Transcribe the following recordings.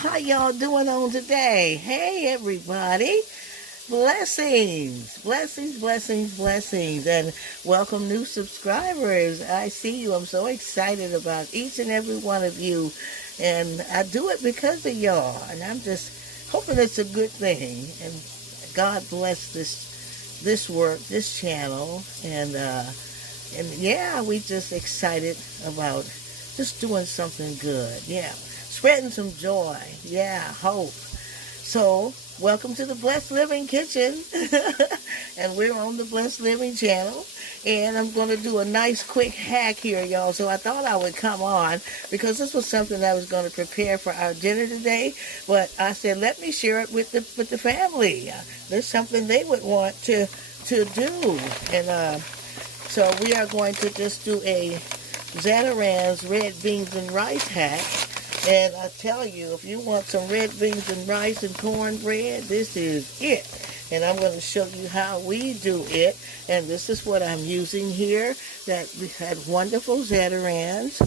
how y'all doing on today? Hey, everybody. Blessings, blessings, blessings, blessings, and welcome new subscribers. I see you. I'm so excited about each and every one of you, and I do it because of y'all, and I'm just hoping it's a good thing, and God bless this work, this channel, and yeah, we just excited about just doing something good. Yeah, spreading some joy. Yeah, hope. So, welcome to the Blessed Living Kitchen. And we're on the Blessed Living channel. And I'm going to do a nice quick hack here, y'all. So I thought I would come on because this was something I was going to prepare for our dinner today. But I said, let me share it with the family. There's something they would want to do. And so we are going to just do a Zatarain's red beans and rice hack. And I tell you, if you want some red beans and rice and cornbread, this is it. And I'm going to show you how we do it. And this is what I'm using here. That we had wonderful Zatarain's,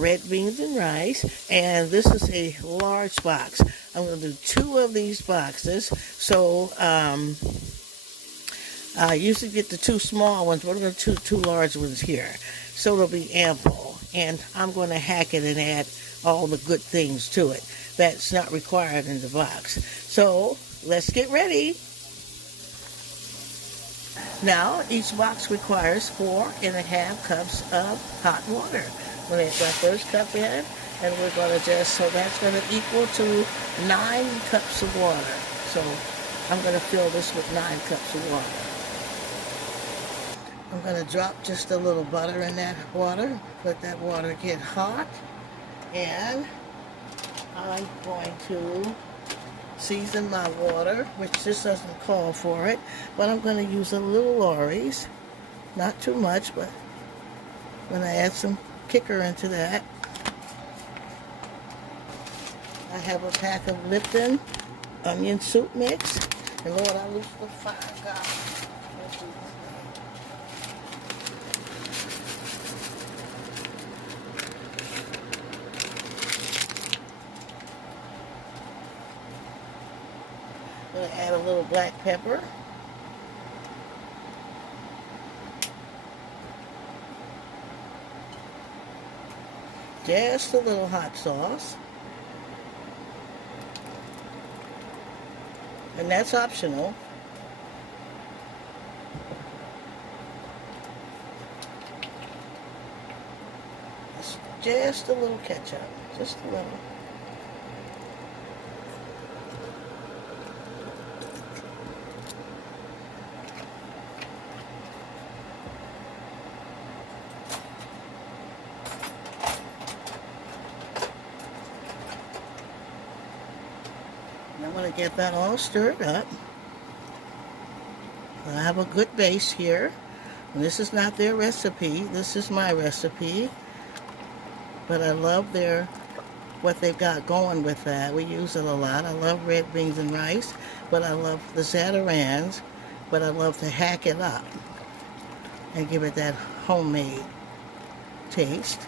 red beans and rice. And this is a large box. I'm going to do 2 of these boxes. So I usually get the 2 small ones, but I'm going to do 2 large ones here. So it'll be ample. And I'm going to hack it and add all the good things to it that's not required in the box. So let's get ready. Now each box requires 4.5 cups of hot water. I'm going to add my first cup in, and we're going to so that's going to equal to 9 cups of water. So I'm going to fill this with 9 cups of water. I'm going to drop just a little butter in that water, let that water get hot. And I'm going to season my water, which this doesn't call for it, but I'm going to use a little Lorry's, not too much, but I'm going to add some kicker into that. I have a pack of Lipton onion soup mix, and Lord, I lose the fire, God. I'm going to add a little black pepper. Just a little hot sauce. And that's optional. Just a little ketchup. Just a little. I'm going to get that all stirred up. I have a good base here. And this is not their recipe. This is my recipe. But I love what they've got going with that. We use it a lot. I love red beans and rice, but I love the Zatarain's, but I love to hack it up and give it that homemade taste.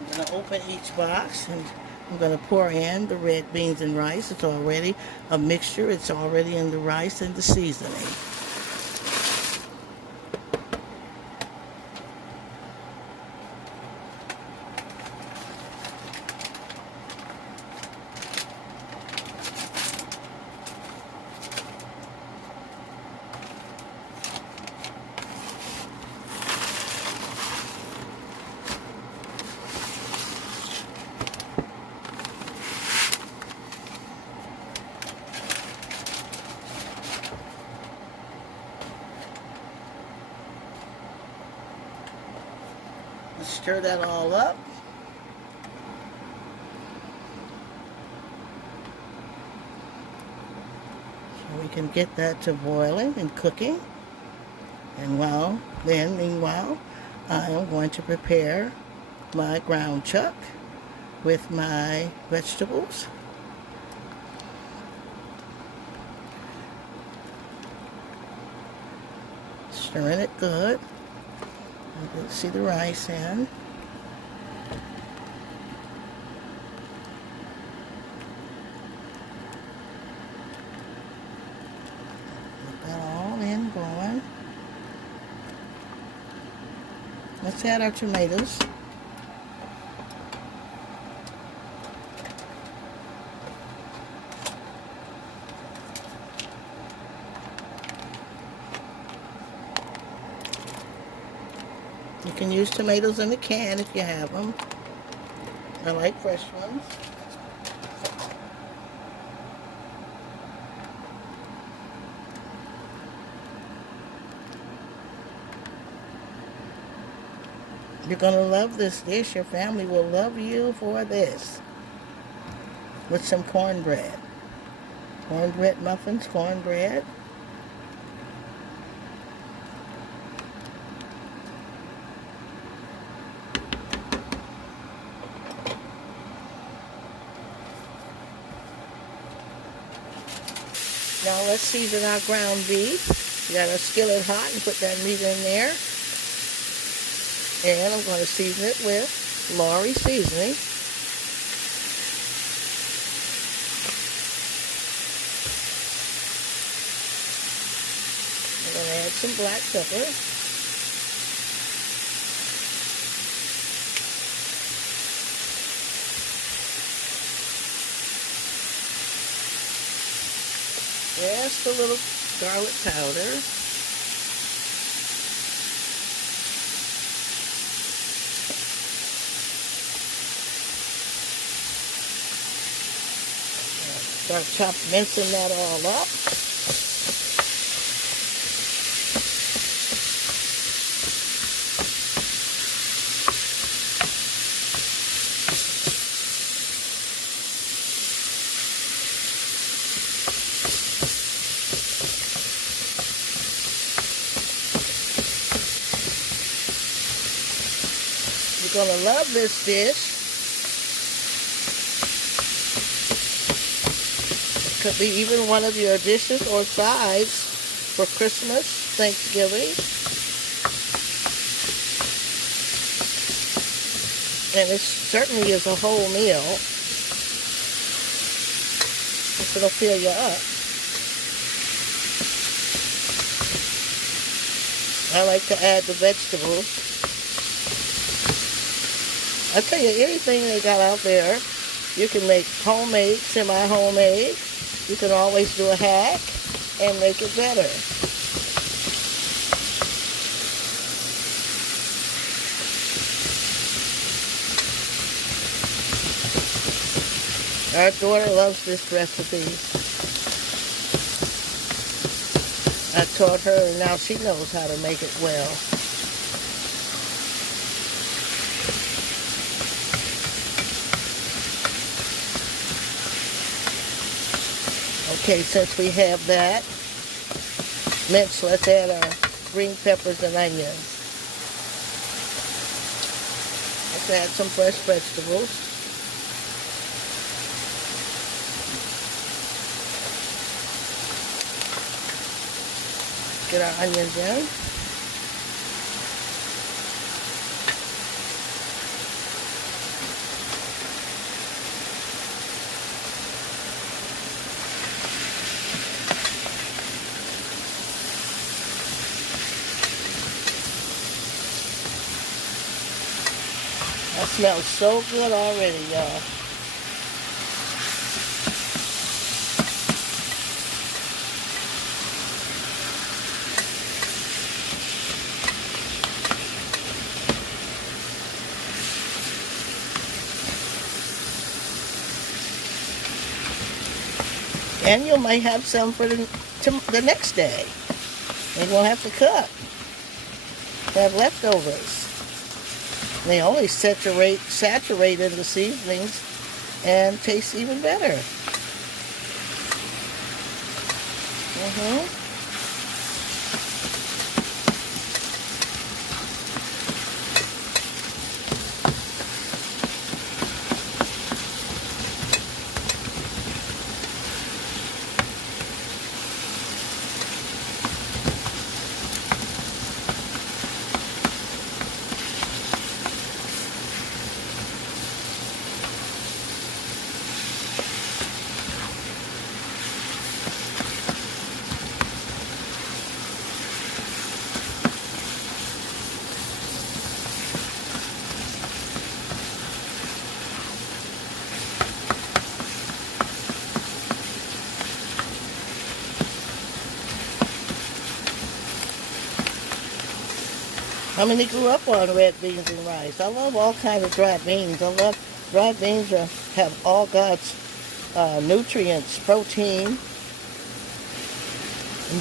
I'm going to open each box, and I'm going to pour in the red beans and rice. It's already a mixture. It's already in the rice and the seasoning. Stir that all up. So we can get that to boiling and cooking. And meanwhile, I am going to prepare my ground chuck with my vegetables. Stirring it good. You can see the rice in. Put that all in going. Let's add our tomatoes. You can use tomatoes in a can if you have them. I like fresh ones. You're going to love this dish. Your family will love you for this. With some cornbread. Cornbread muffins, cornbread. Now let's season our ground beef. We got our skillet hot and put that meat in there. And I'm going to season it with Lawry seasoning. I'm going to add some black pepper. Just a little garlic powder. Start mincing that all up. You're going to love this dish. It could be even one of your dishes or sides for Christmas, Thanksgiving. And it certainly is a whole meal. It'll fill you up. I like to add the vegetables. I tell you, anything they got out there, you can make homemade, semi-homemade. You can always do a hack and make it better. Our daughter loves this recipe. I taught her, and now she knows how to make it well. Okay, since we have that minced, let's add our green peppers and onions. Let's add some fresh vegetables. Get our onions in. That smells so good already, y'all. And you might have some for the next day. You won't have to cook. Have leftovers. They always saturate in the seasonings and taste even better. How many grew up on red beans and rice? I love all kinds of dried beans. I love dried beans that have all God's nutrients, protein, and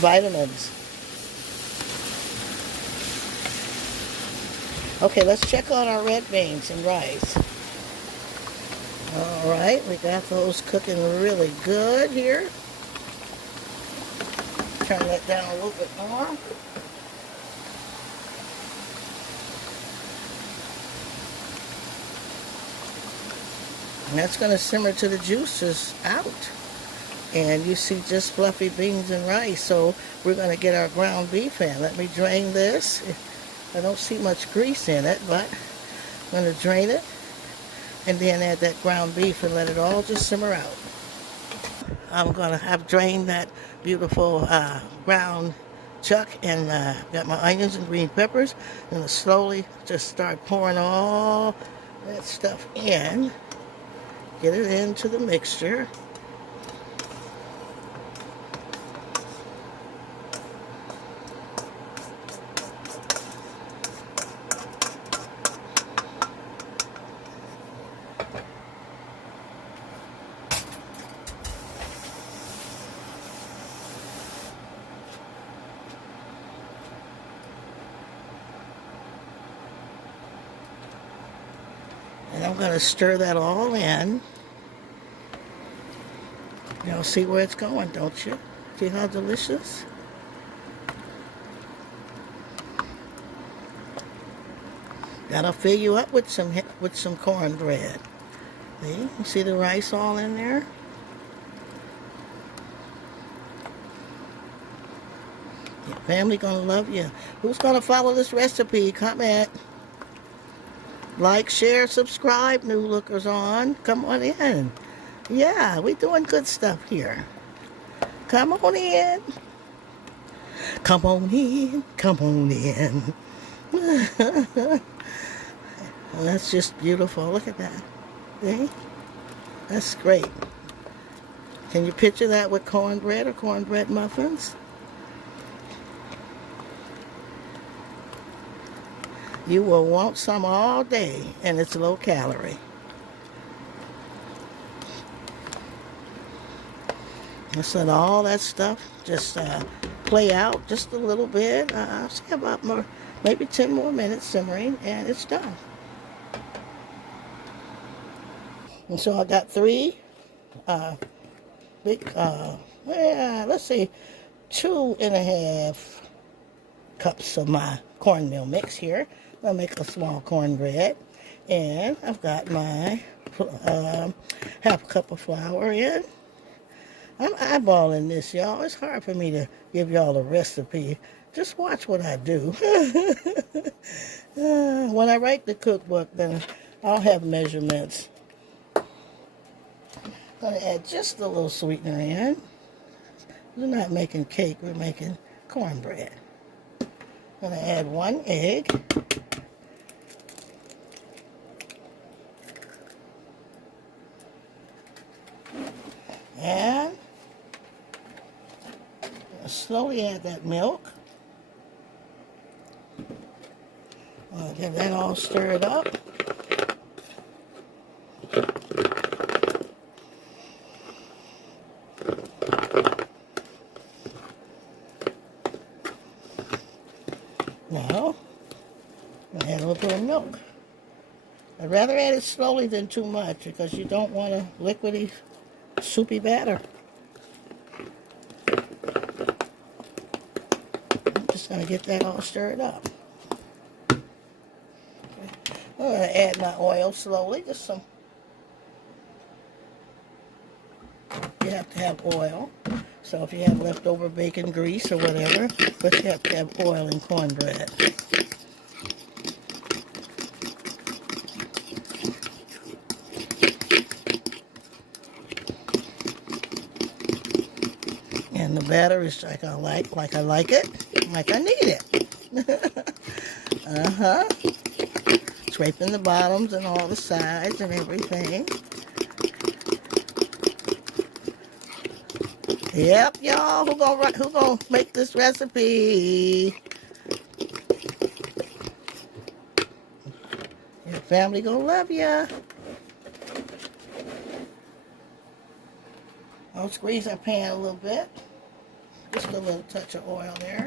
vitamins. Okay, let's check on our red beans and rice. All right, we got those cooking really good here. Turn that down a little bit more. And that's going to simmer to the juices out. And you see just fluffy beans and rice. So we're going to get our ground beef in. Let me drain this. I don't see much grease in it, but I'm going to drain it. And then add that ground beef and let it all just simmer out. I'm going to have drained that beautiful ground chuck and got my onions and green peppers. And slowly just start pouring all that stuff in. Get it into the mixture. And I'm going to stir that all in. Y'all see where it's going, don't you? See how delicious? That'll fill you up with some cornbread. See? You see the rice all in there? Your family gonna love you. Who's gonna follow this recipe? Comment. Like, share, subscribe, new lookers on. Come on in. Yeah, we doing good stuff here. Come on in. Come on in. Come on in. Well, that's just beautiful. Look at that. See? That's great. Can you picture that with cornbread or cornbread muffins? You will want some all day, and it's low calorie. Let's let all that stuff just play out just a little bit. I'll say about maybe 10 more minutes simmering, and it's done. And so I got 3 big, let's say 2.5 cups of my cornmeal mix here. I'll make a small cornbread. And I've got my half cup of flour in. I'm eyeballing this, y'all. It's hard for me to give y'all a recipe. Just watch what I do. When I write the cookbook, then I'll have measurements. I'm going to add just a little sweetener in. We're not making cake, we're making cornbread. I'm going to add 1 egg. And slowly add that milk. Get that all stirred up. Now, I'm going to add a little bit of milk. I'd rather add it slowly than too much because you don't want a liquidy, soupy batter. I'm just going to get that all stirred up. Okay. I'm going to add my oil slowly, just some. You have to have oil. So if you have leftover bacon grease or whatever, but you have to have oil in cornbread. And the batter is like I like it, like I need it. Scraping the bottoms and all the sides and everything. Yep, y'all, who gonna make this recipe? Family gonna love ya. I'll squeeze our pan a little bit. Just a little touch of oil there.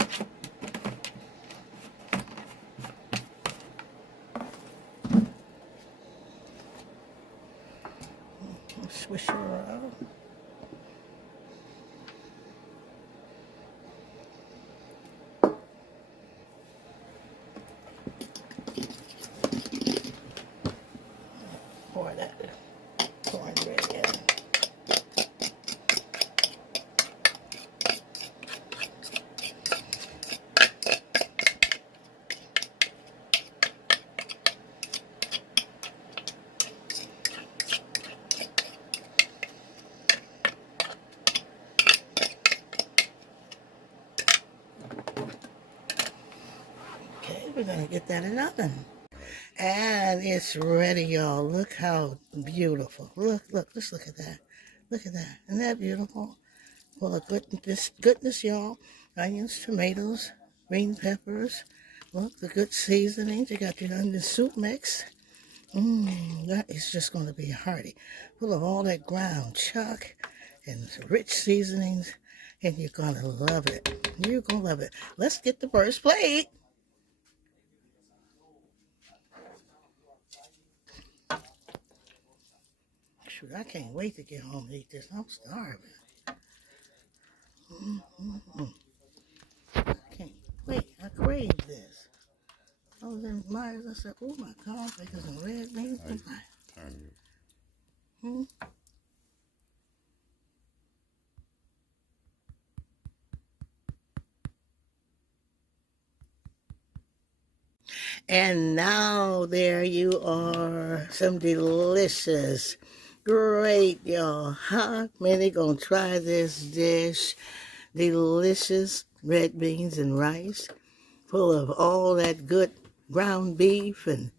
Swish her around. Pour that cornbread in. Okay, we're gonna get that in the oven. And it's ready, y'all. Look how beautiful. Look, just look at that. Look at that. Isn't that beautiful? Full of goodness, y'all. Onions, tomatoes, green peppers. Look, the good seasonings. You got your onion soup mix. That is just going to be hearty. Full of all that ground chuck and rich seasonings. And you're going to love it. You're going to love it. Let's get the first plate. Shoot, I can't wait to get home and eat this. I'm starving. I can't wait. I crave this. I was in Myers. I said, oh my God, because some red beans and pie. And now there you are. Some delicious, great, y'all. How many gonna try this dish? Delicious red beans and rice, full of all that good ground beef and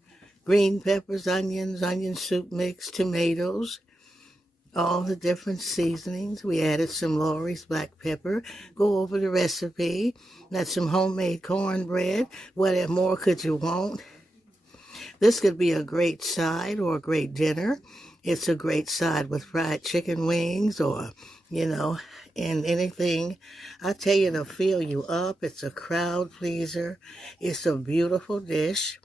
green peppers, onions, onion soup mix, tomatoes, all the different seasonings. We added some Lawry's black pepper. Go over the recipe. That's some homemade cornbread. What more could you want? This could be a great side or a great dinner. It's a great side with fried chicken wings or, and anything. I tell you, to fill you up. It's a crowd pleaser. It's a beautiful dish.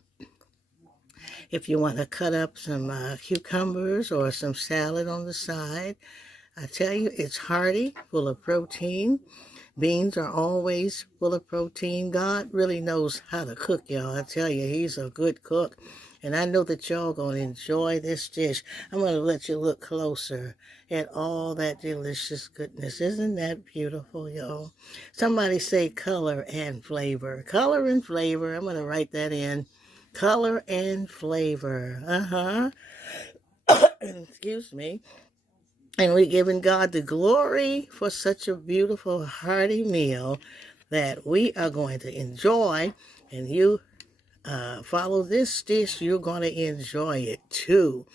If you want to cut up some cucumbers or some salad on the side, I tell you, it's hearty, full of protein. Beans are always full of protein. God really knows how to cook, y'all. I tell you, he's a good cook. And I know that y'all going to enjoy this dish. I'm going to let you look closer at all that delicious goodness. Isn't that beautiful, y'all? Somebody say color and flavor. Color and flavor. I'm going to write that in. Color and flavor. Excuse me. And we're giving God the glory for such a beautiful, hearty meal that we are going to enjoy. And you follow this dish, you're going to enjoy it too.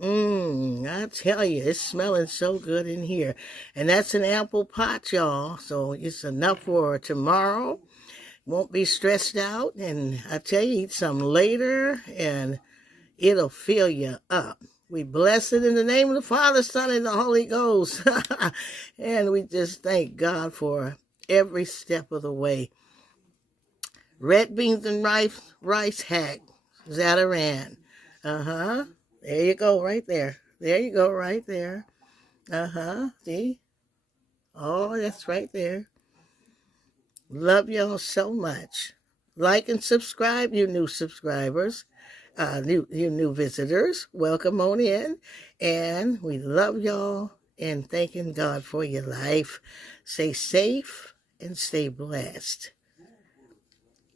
I tell you, it's smelling so good in here. And that's an apple pot, y'all. So it's enough for tomorrow. Won't be stressed out. And I tell you, eat some later and it'll fill you up. We bless it in the name of the Father, Son, and the Holy Ghost. And we just thank God for every step of the way. Red beans and rice hack, Zataran. There you go, right there. There you go, right there. See? Oh, that's right there. Love y'all so much. Like and subscribe, you new subscribers. You new visitors, welcome on in. And we love y'all and thanking God for your life. Stay safe and stay blessed.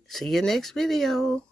See you next video.